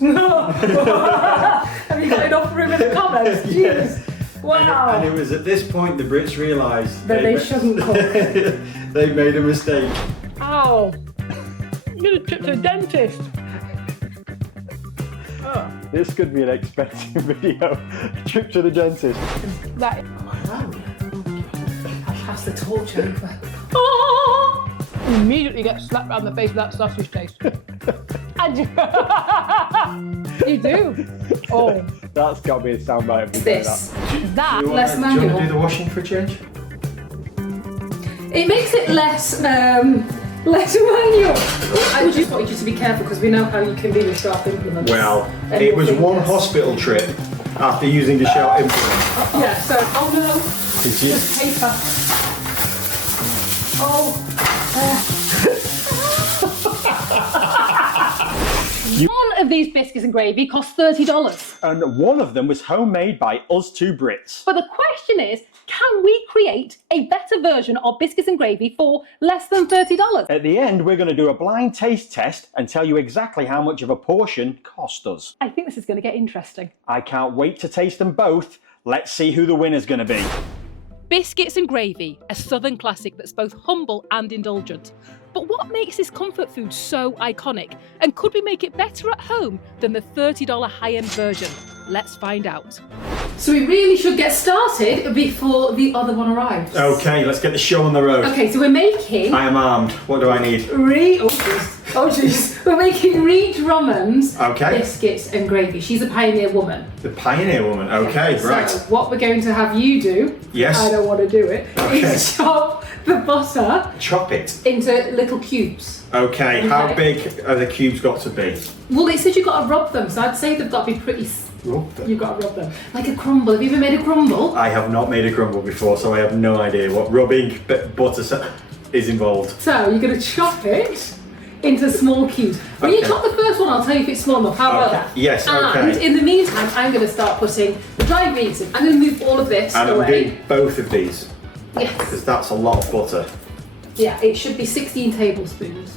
Have you got enough room in the comments? Jeez. Yes. Wow. And it was at this point the Brits realised That they shouldn't cook. They made a mistake. Ow. I'm going to trip to the dentist. Oh. This could be an expensive video. A trip to the dentist. That. I'll pass the torch over. Oh! Immediately get slapped around the face with that sausage taste. You do. Oh. That's got to be a soundbite of the This. That. Do you Less want to manual. do the washing for a change? It makes it less manual. I just want you to be careful because we know how you can be with sharp implements. Well, And it your was one fingers. hospital trip after using the sharp implement. Yeah, so, oh no, Did you? just paper. Oh. One of these biscuits and gravy cost $30. And one of them was homemade by us two Brits. But the question is, can we create a better version of biscuits and gravy for less than $30? At the end, we're going to do a blind taste test and tell you exactly how much of a portion cost us. I think this is going to get interesting. I can't wait to taste them both. Let's see who the winner's going to be. Biscuits and gravy, a southern classic that's both humble and indulgent. But what makes this comfort food so iconic? And could we make it better at home than the $30 high-end version? Let's find out. So we really should get started before the other one arrives. Okay, let's get the show on the road. Okay, so we're making I am armed. What do I need? Oh jeez. We're making Reach Drummond's Okay. biscuits and gravy. She's a pioneer woman. The pioneer woman. Okay, right. So what we're going to have you do, Yes. I don't want to do it, Okay. is chop the butter Chop it. into little cubes. Okay, how Okay. big are the cubes got to be? Well, it said you've got to rub them, so I'd say they've got to be pretty. You've got to rub them. Like a crumble. Have you ever made a crumble? I have not made a crumble before, so I have no idea what rubbing butter is involved. So you're going to chop it into small cubes. When you Okay. chop the first one, I'll tell you if it's small enough. How about Okay. that? Yes, And okay. in the meantime, I'm going to start putting the dry ingredients in. I'm going to move all of this And I'm away. doing both of these, Yes. because that's a lot of butter. Yeah, it should be 16 tablespoons.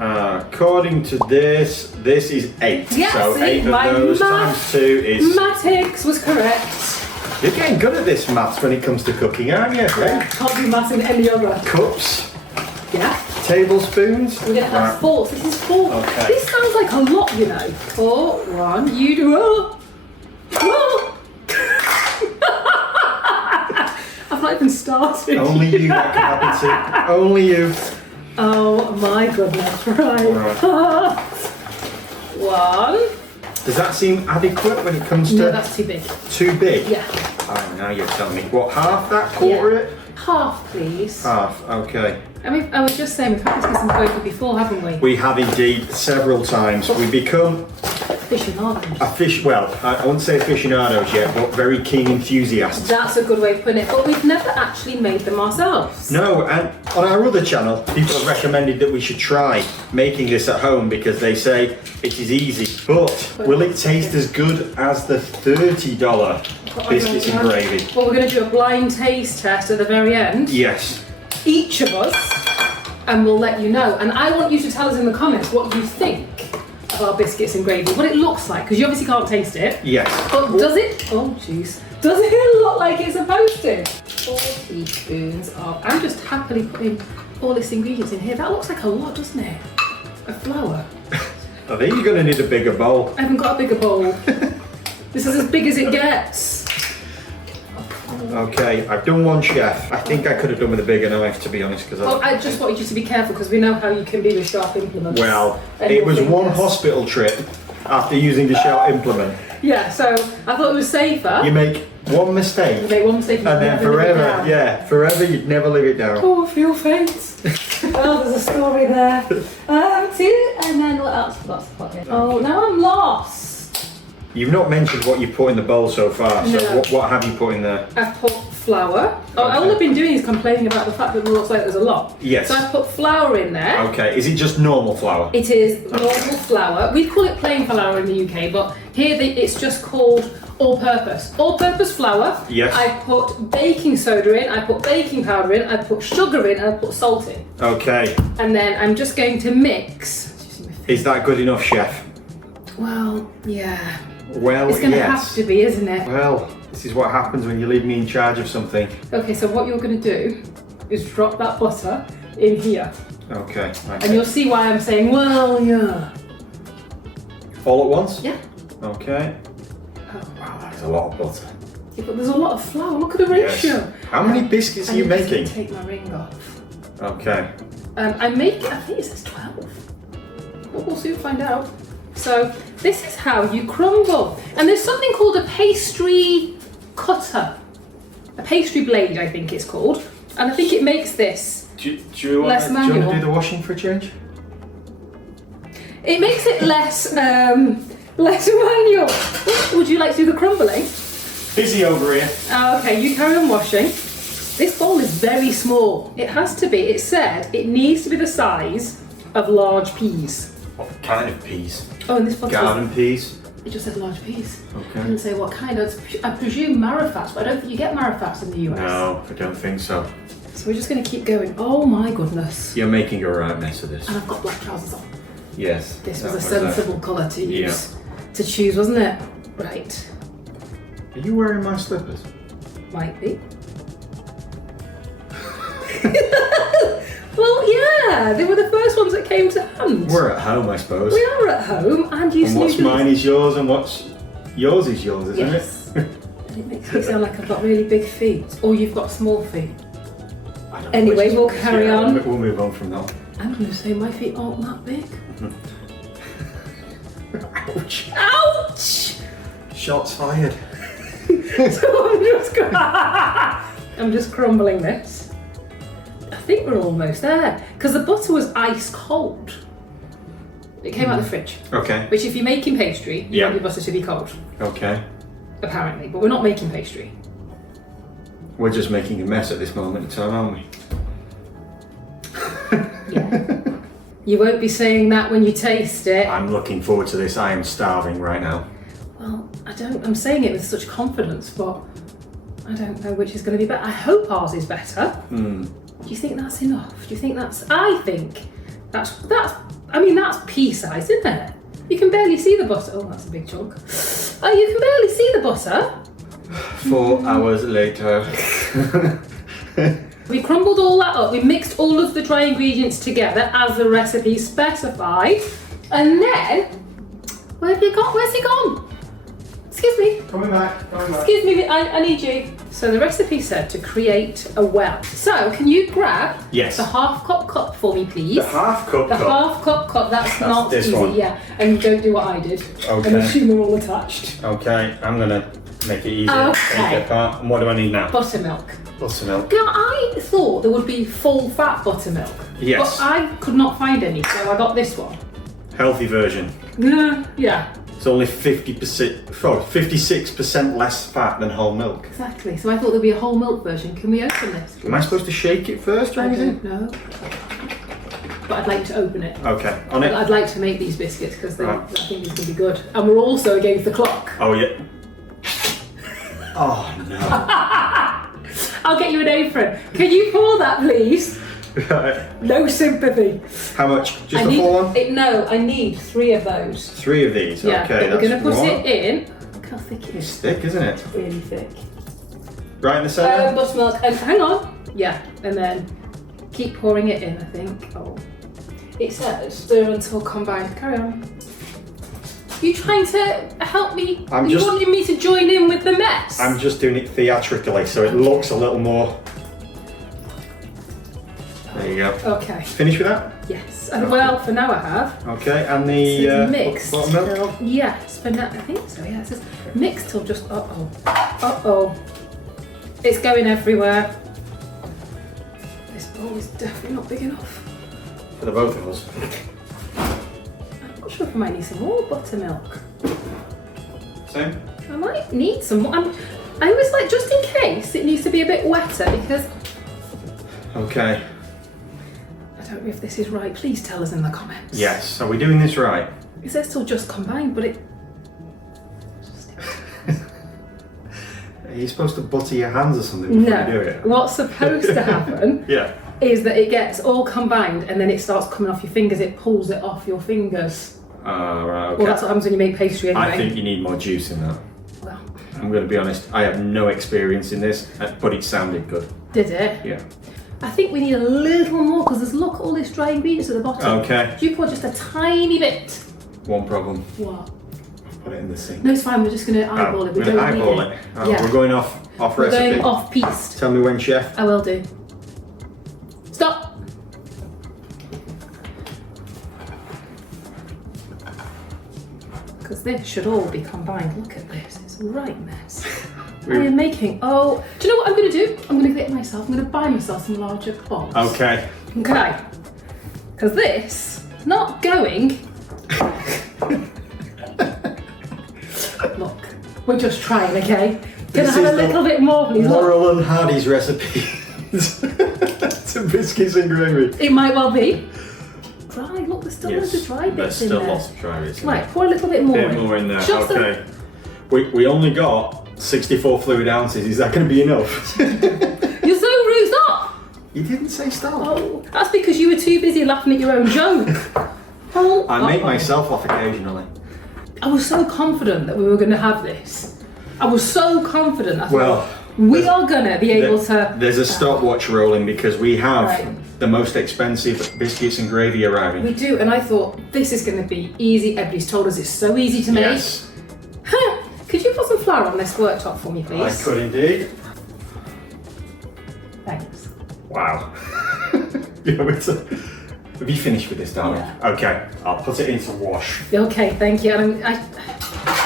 According to this is 8. Yeah, so see, 8 of my those math- times 2 is... Mathematics was correct. You're getting good at this maths when it comes to cooking, aren't you? Yeah, can't do maths in any other. Cups, Yeah. tablespoons. We're going to have Right. 4. This is 4. Okay. This sounds like a lot, you know. 4, 1, you do. Oh. I've not even started. Only you that can happen to. Only you. Oh my goodness, right. 1. Does that seem adequate when it comes to No, that's too big. too big? Yeah. Oh, now you're telling me. What, half that? Quarter Yeah. it? Half, please. Half, okay. I mean, I was just saying, we've had biscuits and gravy before, haven't we? We have indeed several times. We become Aficionados. well, I wouldn't say aficionados yet, but very keen enthusiasts. That's a good way of putting it, but we've never actually made them ourselves. No, and on our other channel, people have recommended that we should try making this at home because they say it is easy. But will it taste as good as the $30 biscuits and gravy? Well, we're going to do a blind taste test at the very end, Yes. each of us, and we'll let you know. And I want you to tell us in the comments what you think of our biscuits and gravy, what it looks like, because you obviously can't taste it. Yes. But does it? Oh, jeez. Does it look like it's supposed to? 4 teaspoons of. I'm just happily putting all this ingredients in here. That looks like a lot, doesn't it? Of flour. I think you're going to need a bigger bowl. I haven't got a bigger bowl. This is as big as it gets. Okay, I've done one, chef. I think I could have done with a bigger knife, to be honest, because Oh, I just wanted you to be careful because we know how you can be with sharp implements. well, And it your was one fingers. hospital trip after using the sharp implement. Yeah, so I thought it was safer. You make one mistake, You make one mistake and and then never live it forever, down. yeah, forever you'd never live it down. Oh, I feel faint. Oh, there's a story there. 2, and then what else? Lots of pot here. Oh, now I'm lost. You've not mentioned what you put in the bowl so far, so No. what have you put in there? I've put flour. Oh, all Okay. I've been doing is complaining about the fact that it looks like there's a lot. Yes. So I've put flour in there. Okay, is it just normal flour? It is normal flour. We call it plain flour in the UK, but here it's just called all-purpose. All-purpose flour. Yes. I put baking soda in, I put baking powder in, I put sugar in, and I put salt in. Okay, And then I'm just going to mix. is that good enough, chef? Well, yeah. Well, It's going to yes. have to be, isn't it? Well, this is what happens when you leave me in charge of something. Okay, so what you're going to do is drop that butter in here. Okay. And you'll see why I'm saying, well, yeah. All at once? Yeah. Okay. Oh. Wow, that's a lot of butter. Yeah, but there's a lot of flour. Look at the ratio. Yes. How many biscuits are you I need to making? take my ring off. Okay. I think it says 12. But we'll soon find out. So this is how you crumble. And there's something called a pastry cutter. A pastry blade, I think it's called. And I think it makes this Do you want to do the washing for a change? It makes it less manual. Would you like to do the crumbling? Busy over here. Oh, okay, you carry on washing. This bowl is very small. It has to be. It said it needs to be the size of large peas. What kind of peas? Oh, and this bottle. Garden peas. It just said large peas. Okay. It didn't say what kind. I presume marrowfats, but I don't think you get marrowfats in the US. No, I don't think so. So we're just going to keep going. Oh my goodness. You're making a right mess of this. And I've got black trousers on. Yes. This that was a sensible colour to use. To choose, wasn't it? Right. Are you wearing my slippers? Might be. Well, yeah, they were the first ones that came to hand. We're at home, I suppose. We are at home, and you And what's snoozed. mine is yours, and what's yours is yours, isn't Yes. it? And it makes me sound like I've got really big feet, or you've got small feet. I don't know Anyway, which is we'll which. carry Yeah, on. We'll move on from that. I'm going to say my feet aren't that big. Ouch. Ouch! Shots fired. So I'm just crumbling this. I think we're almost there because the butter was ice cold. It came out of the fridge. Okay. Which, if you're making pastry, you want your butter to be cold. Okay. Apparently, but we're not making pastry. We're just making a mess at this moment in time, aren't we? Yeah. You won't be saying that when you taste it. I'm looking forward to this. I am starving right now. Well, I'm saying it with such confidence, but I don't know which is going to be better. I hope ours is better. Do you think that's enough? Do you think that's... I think that's pea size, isn't it? You can barely see the butter. Oh, that's a big chunk. Oh, you can barely see the butter. 4 hours later. We crumbled all that up. We mixed all of the dry ingredients together as the recipe specified. And then, where's he gone? Excuse me. Coming back. Excuse me, I need you. So the recipe said to create a well. So can you grab Yes. the half cup for me, please? The half cup The cup. half cup, that's not this easy, one. yeah. And don't do what I did. Okay. And assume they're all attached. Okay, I'm gonna make it easier. Okay. Take it apart. And what do I need now? Buttermilk. Buttermilk. Now, I thought there would be full fat buttermilk. Yes. But I could not find any, so I got this one. Healthy version. Yeah. It's only 56% less fat than whole milk. Exactly. So I thought there'd be a whole milk version. Can we open this? Am I supposed to shake it first or I anything? don't know. But I'd like to open it. Okay, on it. I'd like to make these biscuits because Right. I think these can be good. And we're also against the clock. Oh yeah. Oh no. I'll get you an apron. Can you pour that, please? No sympathy. How much? Just I the need, full one? No, I need 3 of those. 3 of these. Yeah, Okay, but we're going to that's put one. it in. Look how thick it It's is. thick, isn't it? It's really thick. Right in the centre? Buttermilk. And hang on. Yeah, and then keep pouring it in, I think. Oh. It says stir until combined. Carry on. You trying to help me? You wanted me to join in with the mess? I'm just doing it theatrically so it looks a little more. There you go. Okay. Finish with that? Yes. Well, for now I have. Okay, and the It's mixed buttermilk? till, yes, for now, I think so, yeah. It says mixed till just, uh-oh. It's going everywhere. This bowl is definitely not big enough. For the both of us. I'm not sure if I might need some more buttermilk. Same? I might need some more. I always like, just in case, it needs to be a bit wetter because Okay. I don't know if this is right. Please tell us in the comments. Yes, are we doing this right? It says still just combined, but it... Are you supposed to butter your hands or something before you do No. it? What's supposed to happen Yeah. is that it gets all combined and then it starts coming off your fingers. It pulls it off your fingers. Right, okay. Well, that's what happens when you make pastry anyway. I think you need more juice in that. Well, I'm going to be honest, I have no experience in this, but it sounded good. did it? Yeah. I think we need a little more because there's look at all this dry ingredients at the bottom. Okay. Do you pour just a tiny bit? One problem. What? Put it in the sink. No, it's fine. We're just going to eyeball it. We We're going don't to need eyeball it. it. Oh, Yeah. We're going off We're recipe. going off piste. Tell me when, chef. I will do. Stop. Because this should all be combined. Look at this. It's a right mess. I am making. Oh, do you know what I'm going to do? I'm going to get myself. I'm going to buy myself some larger clogs. Okay. Okay. Because this is not going. Look, we're just trying, okay? Can I This have is a the little bit more, please? Look. Laurel and Hardy's recipe. To biscuits and gravy. It might well be. Dry, look, there's still loads of dry There's bits in still there. lots of dry bits in Right, there. pour a little bit more Bit in. more in there. Just Okay. We only got 64 fluid ounces. Is that going to be enough? You're so rude, stop! You didn't say stop. Oh, that's because you were too busy laughing at your own joke. Oh, I make uh-oh. myself off occasionally. I was so confident that we were going to have this. I was so confident. I thought, Well, we are going to be able to... There's a stopwatch rolling because we have Right. the most expensive biscuits and gravy arriving. We do, and I thought, this is going to be easy. Everybody's told us it's so easy to make. Yes, Could you put some flour on this worktop for me, please? I could indeed. Thanks. Wow. Have you finished with this, darling? Yeah. Okay, I'll put it into wash. Okay, thank you. And I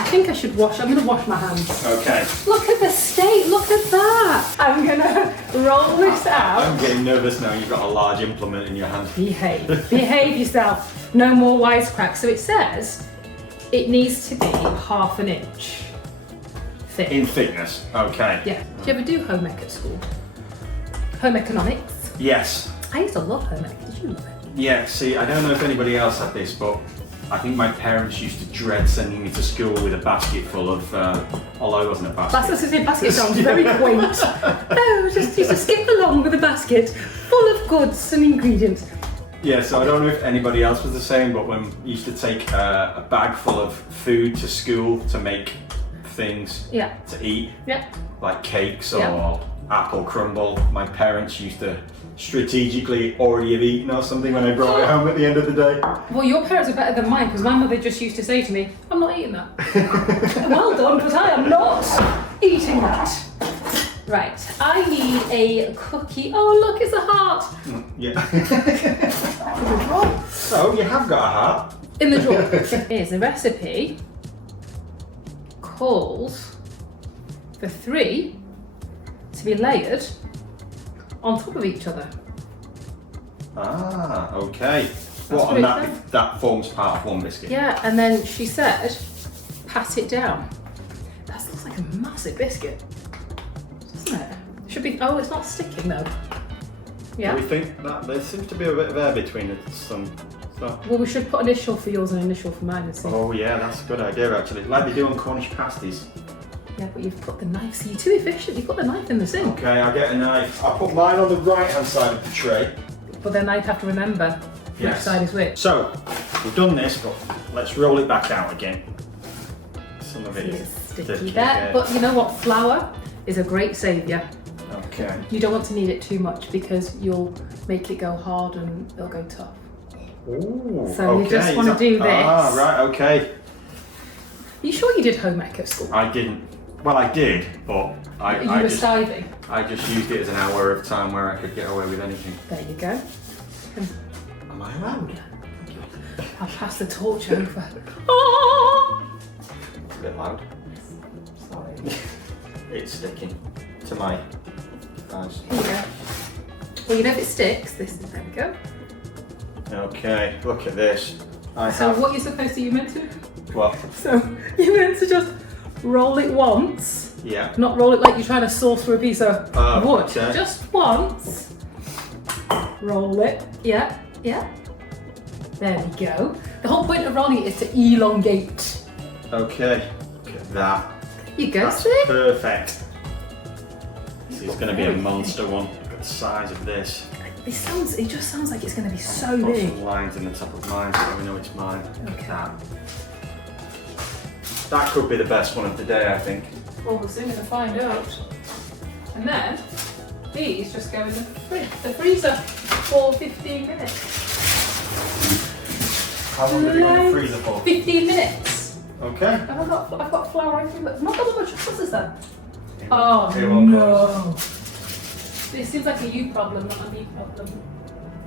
think I should wash. I'm going to wash my hands. Okay. Look at the state. Look at that. I'm going to roll this out. I'm getting nervous now. You've got a large implement in your hand. Behave. Behave yourself. No more wisecracks. So it says it needs to be 1/2 inch thick. In thickness. Okay. Yeah. Do you ever do home ec at school? Home economics? Yes. I used to love home ec. Did you love it? Yeah, see, I don't know if anybody else had this, but I think my parents used to dread sending me to school with a basket full of, although it wasn't a basket. That's the basket sounds very quaint. Oh, just used to skip along with a basket full of goods and ingredients. Yeah, so I don't know if anybody else was the same, but when we used to take a bag full of food to school to make things Yeah. to eat, Yeah. like cakes or Yeah. apple crumble, my parents used to strategically already have eaten or something when I brought it home at the end of the day. Well, your parents are better than mine because my mother just used to say to me, I'm not eating that. Well done, but I am not eating that. Right, I need a cookie. Oh, look, it's a heart. Yeah. In the drawer. So you have got a heart. In the drawer. Here's the recipe. Calls for 3 to be layered on top of each other. Ah, okay. what And it that forms part of one biscuit. Yeah, and then she said, pat it down. That looks like a massive biscuit, doesn't it? Should be. Oh, it's not sticking though. Yeah. Do we think that there seems to be a bit of air between it? So. Well, we should put an initial for yours and an initial for mine and see. Oh yeah, that's a good idea actually. Like they do on Cornish pasties. Yeah, but you've put the knife. So you're too efficient. You put the knife in the sink. Okay, I'll get a knife. I'll put mine on the right hand side of the tray. But then I'd have to remember which Yes. side is which. So, we've done this, but let's roll it back out again. Some of it It's is sticky sticky there. there. But you know what? Flour is a great saviour. Okay. You don't want to knead it too much because you'll make it go hard and it'll go tough. Ooh, So you just want to do this. Ah, right, okay. Are you sure you did home ec at school? I didn't. Well, I did, but You were skiving. I just used it as an hour of time where I could get away with anything. There you go. Am I allowed? I'll pass the torch over. Oh! It's a bit loud. Sorry. It's sticking to my eyes. Here you go. Well, you know if it sticks, there we go. Okay, look at this. So what you're supposed to, you meant to? Well, So you're meant to just roll it once. yeah. Not roll it like you're trying to saw through a piece of wood. Okay. Just once. Roll it. Yeah, yeah. There we go. The whole point of rolling it is to elongate. Okay. Look at that. You go, That's see? perfect. This is going to be a Very monster one. Look at the size of this. It just sounds like it's going to be so Got big. some lines in the top of mine, so we know it's mine. Okay. That could be the best one of the day, I think. Well, we're soon going to find out. And then these just go in the freezer for 15 minutes. How long do they go in the freezer for? 15 minutes. Okay. I've got flour. I've not got that much sauces then. Oh Here one no. This seems like a you problem, not a me problem.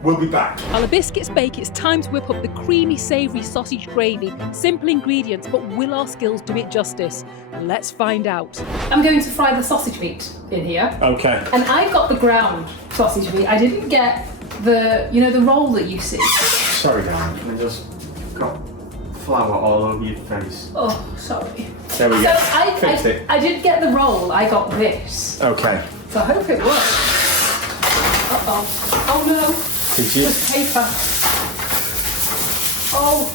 We'll be back. While the biscuits bake, it's time to whip up the creamy, savoury sausage gravy. Simple ingredients, but will our skills do it justice? Let's find out. I'm going to fry the sausage meat in here. Okay. And I got the ground sausage meat. I didn't get the roll that you see. Sorry, darling. I just got flour all over your face. Oh, sorry. There we So go. Fixed it. I didn't get the roll, I got this. Okay. So I hope it works. Uh-oh. Oh no. Did you? Just paper. Oh.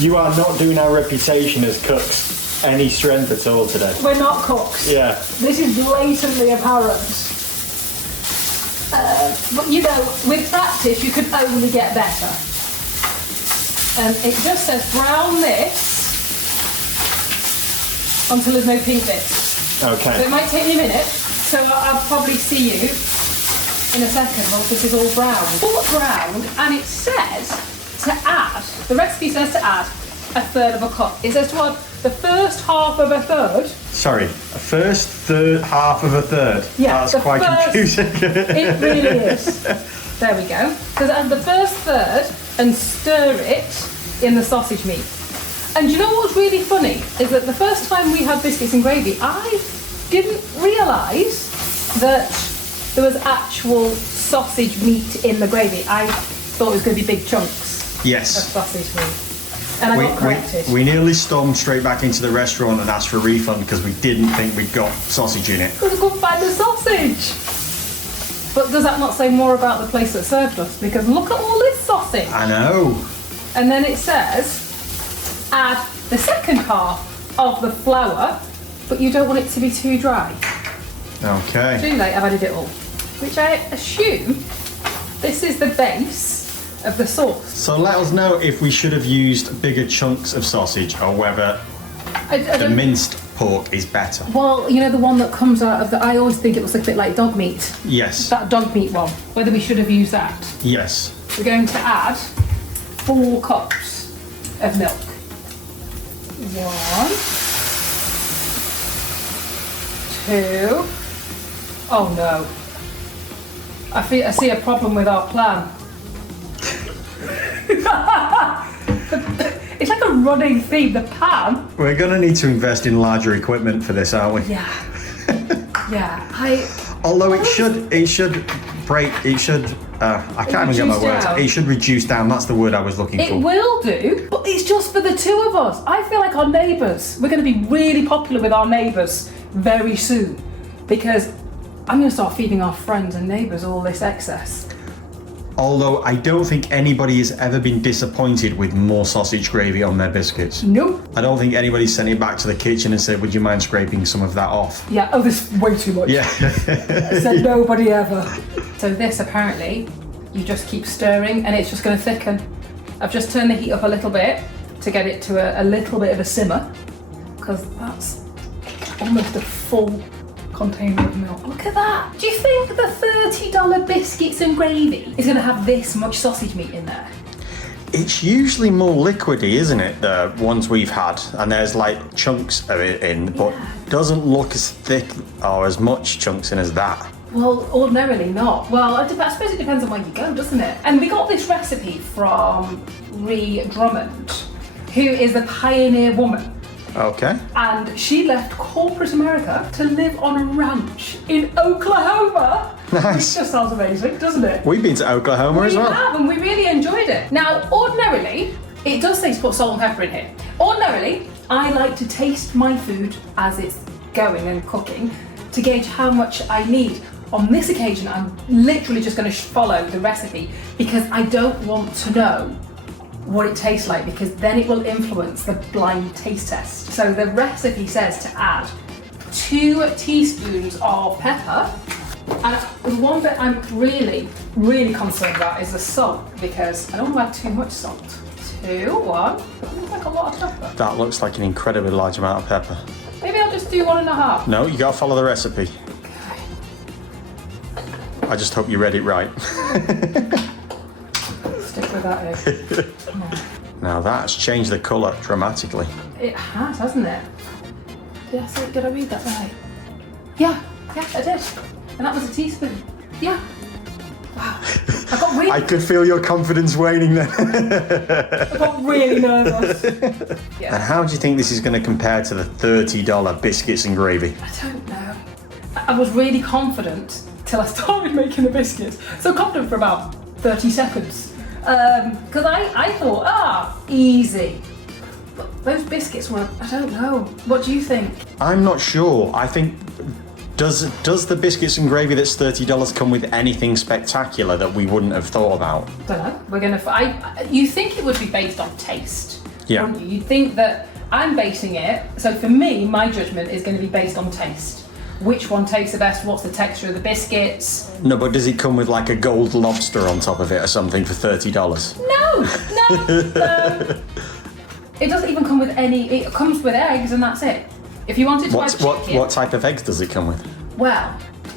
You are not doing our reputation as cooks any strength at all today. We're not cooks. Yeah. This is blatantly apparent. But you know, with practice, you can only get better. It just says brown this until there's no pink bits. So it Okay. might take me a minute. So I'll probably see you in a second once this is all brown. All brown, and it says to add, the recipe says to add a third of a cup. It says to add the first half of a third. Sorry. Half of a third. Yeah, That's the quite first- confusing. It really is. There we go. So add the first third and stir it in the sausage meat. And you know what's really funny is that the first time we had biscuits and gravy, I didn't realise that there was actual sausage meat in the gravy. I thought it was going to be big chunks of Yes. sausage meat. And I got corrected. We nearly stormed straight back into the restaurant and asked for a refund because we didn't think we'd got sausage in it. Because I couldn't find the sausage. But does that not say more about the place that served us? Because look at all this sausage. I know. And then it says, add the second half of the flour, but you don't want it to be too dry. Okay. Too late, I've added it all. Which I assume this is the base of the sauce. So let us know if we should have used bigger chunks of sausage or whether I the don't- minced pork is better. Well, you know the one that comes out of the, I always think it looks a bit like dog meat. Yes. That dog meat one. Whether we should have used that. Yes. We're going to add 4 cups of milk. 1, 2. Oh no. I see a problem with our plan. It's like a running theme. The pan. We're going to need to invest in larger equipment for this, aren't we? Yeah. Yeah. Although I can't even get my Reduce words. down. It should reduce down. That's the word I was looking It for. will do, but it's just for the 2 of us. I feel like our neighbours, we're going to be really popular with our neighbours very soon because I'm going to start feeding our friends and neighbours all this excess. Although I don't think anybody has ever been disappointed with more sausage gravy on their biscuits. Nope. I don't think anybody sent it back to the kitchen and said, would you mind scraping some of that off? Yeah, oh, this is way too much. Yeah. Said nobody ever. So this, apparently, you just keep stirring and it's just going to thicken. I've just turned the heat up a little bit to get it to a little bit of a simmer because that's almost a full container of milk. Look at that. Do you think the $30 biscuits and gravy is going to have this much sausage meat in there? It's usually more liquidy, isn't it? The ones we've had, and there's like chunks of it in, but doesn't look as thick or as much chunks in as that. Well, ordinarily not. Well, I suppose it depends on where you go, doesn't it? And we got this recipe from Ree Drummond, who is a pioneer woman. Okay. And she left corporate America to live on a ranch in Oklahoma. Nice. Which just sounds amazing, doesn't it? We've been to Oklahoma as We well. have, and we really enjoyed it. Now, ordinarily, it does say to put salt and pepper in here. Ordinarily, I like to taste my food as it's going and cooking to gauge how much I need. On this occasion, I'm literally just going to follow the recipe because I don't want to know what it tastes like because then it will influence the blind taste test. So the recipe says to add 2 teaspoons of pepper. And the one bit I'm really, really concerned about is the salt, because I don't want to add too much salt. 2, 1. That looks like a lot of pepper. That looks like an incredibly large amount of pepper. Maybe I'll just do 1.5. No, you gotta follow the recipe. Okay. I just hope you read it right. Stick with that here. Come on. Now that's changed the colour dramatically. It has, hasn't it? Did I read that right? Yeah, I did. And that was a teaspoon. Yeah. Wow. I got really, I could feel your confidence waning then. I got really nervous. And Yeah. how do you think this is going to compare to the $30 biscuits and gravy? I don't know. I was really confident till I started making the biscuits. So confident for about 30 seconds. Because I thought, easy. But those biscuits were, I don't know. What do you think? I'm not sure. I think, does the biscuits and gravy that's $30 come with anything spectacular that we wouldn't have thought about? Don't know. We're gonna. You think it would be based on taste? Yeah. Wouldn't you? You'd think that I'm basing it. So for me, my judgment is going to be based on taste. Which one tastes the best? What's the texture of the biscuits? No, but does it come with like a gold lobster on top of it or something for $30? No. It doesn't even come with any. It comes with eggs and that's it. If you wanted to add chicken, What type of eggs does it come with? well,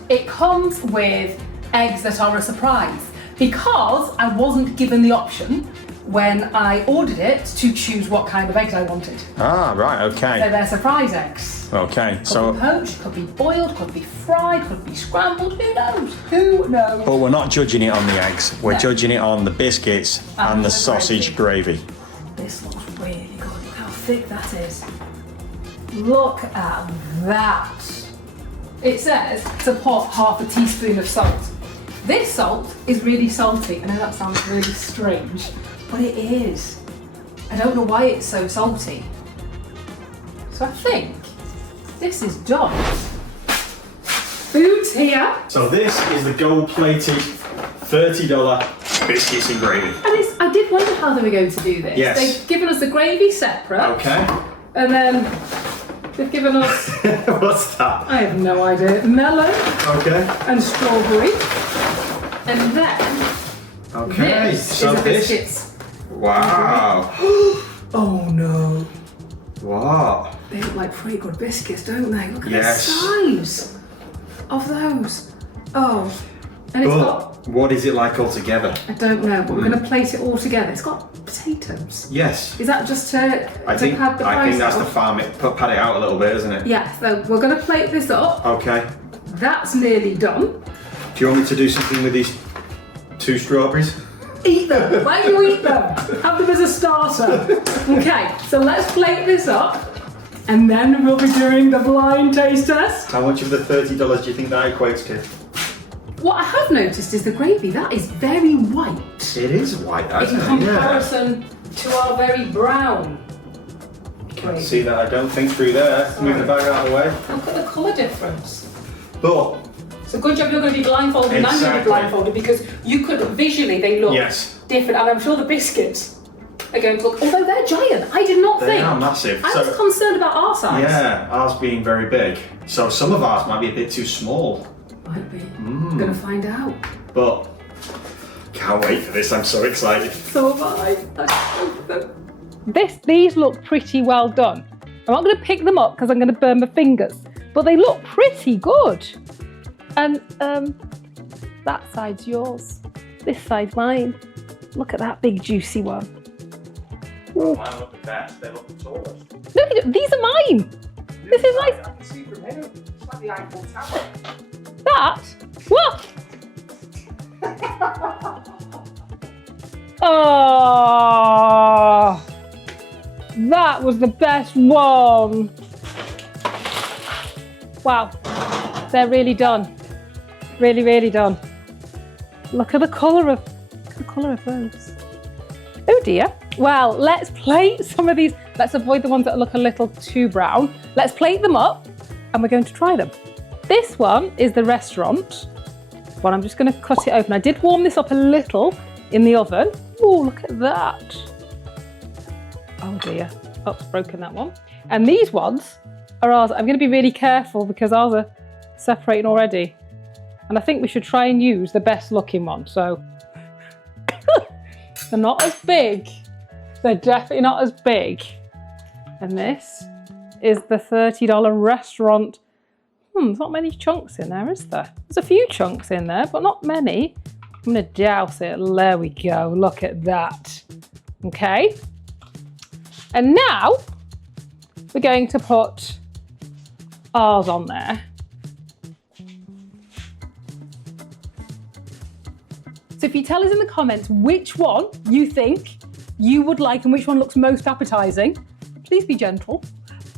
it comes with eggs that are a surprise because I wasn't given the option when I ordered it to choose what kind of eggs I wanted. Ah, right, So okay. they're surprise eggs. Okay, Could so, be poached, could be boiled, could be fried, could be scrambled. Who knows? Who knows? but we're not judging it on the eggs. We're No. judging it on the biscuits and the sausage gravy. This looks really good. Look how thick that is. Look at that. It says to put half a teaspoon of salt. This salt is really salty. I know that sounds really strange, but it is. I don't know why it's so salty. So I think this is done. Food's here. So this is the gold-plated $30 biscuits and gravy. And I did wonder how they were going to do this. Yes. They've given us the gravy separate. Okay. And then they've given us, What's that? I have no idea, melon Okay. and strawberry. And then Okay. this So is the this. biscuits. Wow. Oh no. What? They look like pretty good biscuits, don't they? Look at Yes. the size of those. Oh. And it's got, But what is it like altogether? I don't know, but we're going to plate it all together. It's got potatoes. Yes. Is that just to I think pad the price I think that's out? the farm it pad it out a little bit, isn't it? Yeah, so we're going to plate this up. Okay. That's nearly done. Do you want me to do something with these 2 strawberries? Eat them. Why do you eat them? Have them as a starter. Okay, so let's plate this up, and then we'll be doing the blind taste test. How much of the $30 do you think that equates to? What I have noticed is the gravy, that is very white It is white, in actually. comparison to our very brown Can't gravy. see that, I don't think, through there. Move the bag out of the way. Look at the colour difference. But, So good job you're going to be blindfolded and I'm going to Exactly. be blindfolded, because you could, visually they look yes, different, and I'm sure the biscuits are going to look, although they're giant, I did not they think. are massive. I was concerned about our size. Yeah, ours being very big. So some of ours might be a bit too small. Might be. I'm going to find out. But, can't wait for this, I'm so excited. So am I. These look pretty well done. I'm not going to pick them up because I'm going to burn my fingers, but they look pretty good. And that side's yours. This side's mine. Look at that big juicy one. Mine look the best, they look the tallest. No, these are mine. This is my. I can see from here, it's like the Eiffel Tower. That? What? Oh, that was the best one. Wow, they're really done. Really, really done. Look at the colour of those. Oh dear. Well, let's plate some of these. Let's avoid the ones that look a little too brown. Let's plate them up and we're going to try them. This one is the restaurant one. I'm just going to cut it open. I did warm this up a little in the oven. Oh, look at that. Oh dear. Oops, broken that one. And these ones or ours? I'm going to be really careful because ours are separating already. And I think we should try and use the best looking one. So they're not as big. They're definitely not as big. And this is the $30 restaurant. There's not many chunks in there, is there? There's a few chunks in there, but not many. I'm going to douse it. There we go. Look at that. Okay. And now we're going to put ours on there. So if you tell us in the comments which one you think you would like and which one looks most appetizing, please be gentle.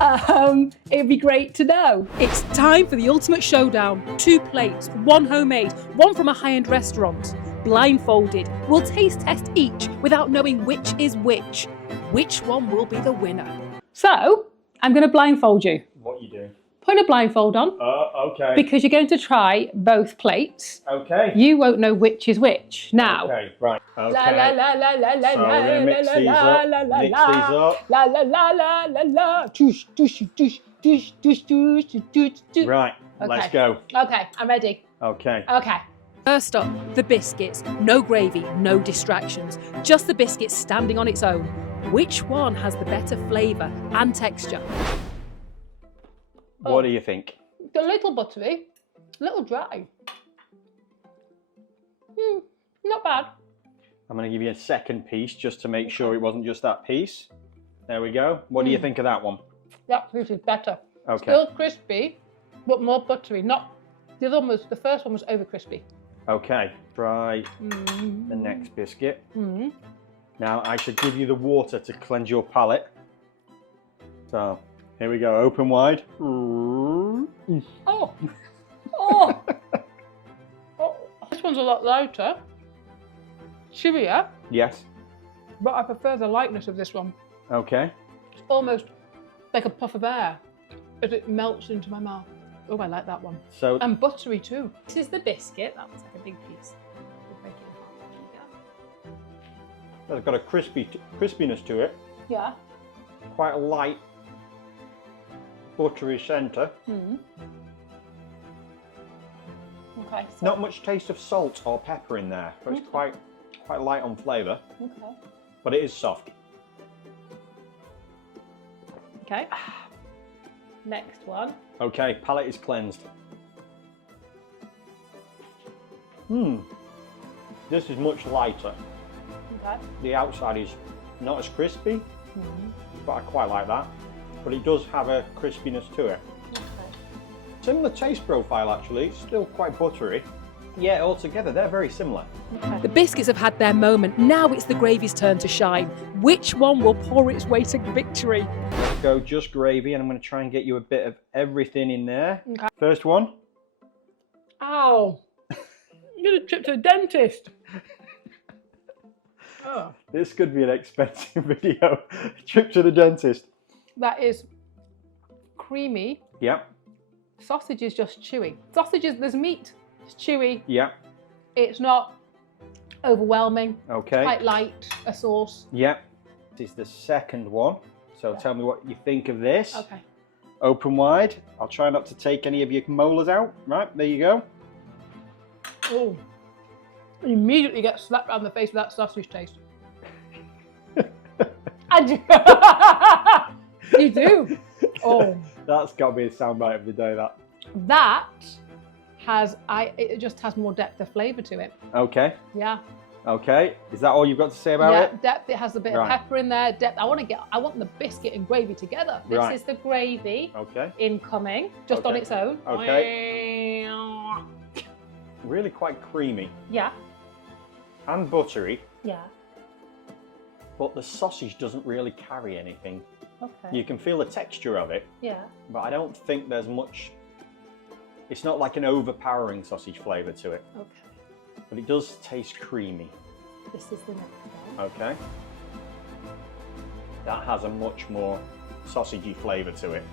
It'd be great to know. It's time for the ultimate showdown. 2 plates, 1 homemade, 1 from a high-end restaurant. Blindfolded, we'll taste test each without knowing which is which. Which one will be the winner? So I'm going to blindfold you. What are you doing? Put a blindfold on. Okay. Because you're going to try both plates. Okay. You won't know which is which. Now. Okay, right. Okay. La la la la la la So la we're gonna mix these up. la la Mix la these up. la la la la la la. Tush tush tush tush tush tush tush tush. Right. Let's go. Okay, I'm ready. Okay. Okay. First up, the biscuits. No gravy, no distractions. Just the biscuit standing on its own. Which one has the better flavour and texture? What do you think? A little buttery, a little dry. Not bad. I'm going to give you a second piece just to make sure it wasn't just that piece. There we go. What do you think of that one? That piece is better. Okay. Still crispy, but more buttery. Not the first one was over crispy. Okay. Try the next biscuit. Now I should give you the water to cleanse your palate. So here we go. Open wide. Oh. Oh. This one's a lot lighter. Chewier. Yes. But I prefer the lightness of this one. Okay. It's almost like a puff of air as it melts into my mouth. Oh, I like that one. So And buttery too. This is the biscuit. That looks like a big piece. We'll break it in half. it's got a crispiness to it. Yeah. Quite a light, buttery centre. Okay. So, Not much taste of salt or pepper in there, but it's quite light on flavour. okay. But it is soft. Okay. Next one. Okay, palate is cleansed. This is much lighter. Okay. The outside is not as crispy, but I quite like that. But it does have a crispiness to it. Okay. Similar taste profile actually, it's still quite buttery. Yeah, altogether they're very similar. Okay. The biscuits have had their moment. Now it's the gravy's turn to shine. Which one will pour its way to victory? Let's go just gravy, and I'm going to try and get you a bit of everything in there. Okay. First one. Ow! I'm gonna trip to the dentist. Oh. This could be an expensive video. Trip to the dentist. That is creamy. Yep. Sausage is just chewy. Sausages, there's meat. It's chewy. Yep. It's not overwhelming. Okay. Quite light, a sauce. Yep. This is the second one. So tell me what you think of this. Okay. Open wide. I'll try not to take any of your molars out. Right, there you go. Oh. You immediately get slapped around the face with that sausage taste. You do. Oh. That's got to be a soundbite of the day, that. That has, it just has more depth of flavour to it. Okay. Yeah. Okay. Is that all you've got to say about Yeah, it? depth. It has a bit of Right. pepper in there. Depth. I want the biscuit and gravy together. This Right. is the gravy Okay. incoming, just on Okay. its own. Okay. Really quite creamy Yeah. and buttery, Yeah. but the sausage doesn't really carry anything. Okay. You can feel the texture of it, Yeah. but I don't think there's much. It's not like an overpowering sausage flavour to it, Okay. but it does taste creamy. This is the next one. Okay. That has a much more sausagey flavour to it.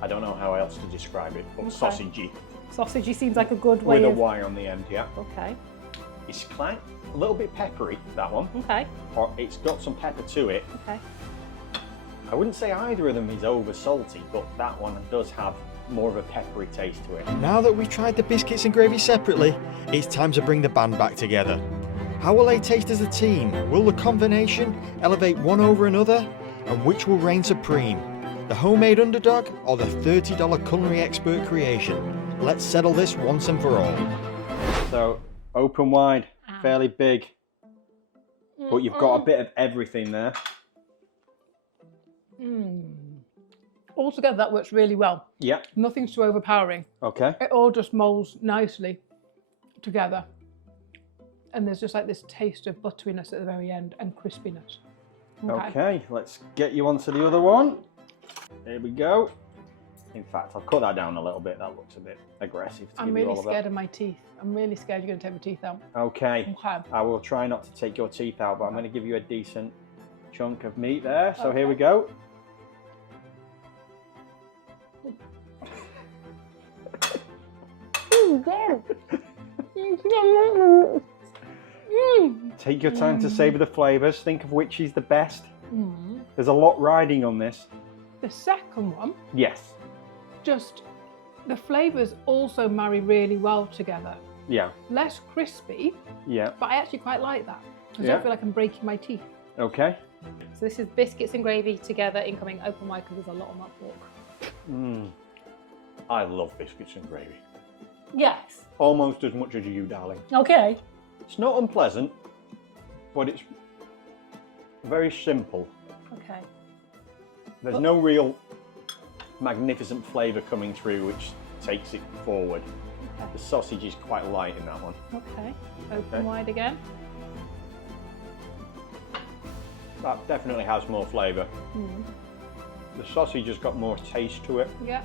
I don't know how else to describe it, but Okay. sausagey Sausagey seems like a good way with a of. Y on the end, yeah. Okay. It's quite a little bit peppery, that one, Okay. or it's got some pepper to it, Okay. I wouldn't say either of them is over salty, but that one does have more of a peppery taste to it. Now that we've tried the biscuits and gravy separately, it's time to bring the band back together. How will they taste as a team? Will the combination elevate one over another? And which will reign supreme? The homemade underdog or the $30 culinary expert creation? Let's settle this once and for all. So, open wide, fairly big, but you've got a bit of everything there. Altogether, that works really well. Yep. Nothing's too overpowering. Okay. It all just molds nicely together. And there's just like this taste of butteriness at the very end and crispiness. Okay, let's get you onto the other one. Here we go. In fact, I'll cut that down a little bit. That looks a bit aggressive to I'm give you really all of scared that. of my teeth. I'm really scared you're going to take my teeth out. Okay. Okay. I will try not to take your teeth out, but I'm going to give you a decent chunk of meat there. So here we go. Take your time to savour the flavours. Think of which is the best. There's a lot riding on this. The second one, Yes. just the flavours also marry really well together. Yeah. Less crispy, Yeah. but I actually quite like that. I Yeah. don't feel like I'm breaking my teeth. Okay. So this is biscuits and gravy together, incoming open wide because there's a lot on that fork. I love biscuits and gravy. Yes. Almost as much as you, darling. Okay. It's not unpleasant, but it's very simple. Okay. There's no real magnificent flavour coming through which takes it forward. Okay. The sausage is quite light in that one. Okay. Open Okay. wide again. That definitely has more flavour. The sausage has got more taste to it, Yeah.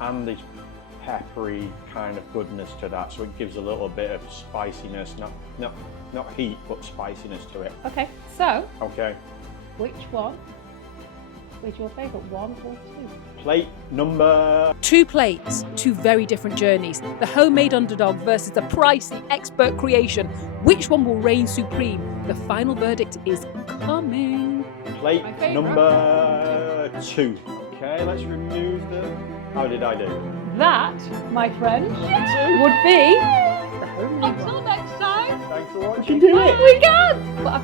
and there's peppery kind of goodness to that, so it gives a little bit of spiciness, not heat, but spiciness to it. Okay. So Okay, which one is your favourite, 1 or 2? plate number... 2 plates, 2 very different journeys. The homemade underdog versus the pricey expert creation. Which one will reign supreme? The final verdict is coming. Plate My favourite. number 2. Okay, let's remove the... How did I do? That, my friend, would be the homemade one. Until next time. Thanks for watching. We can! But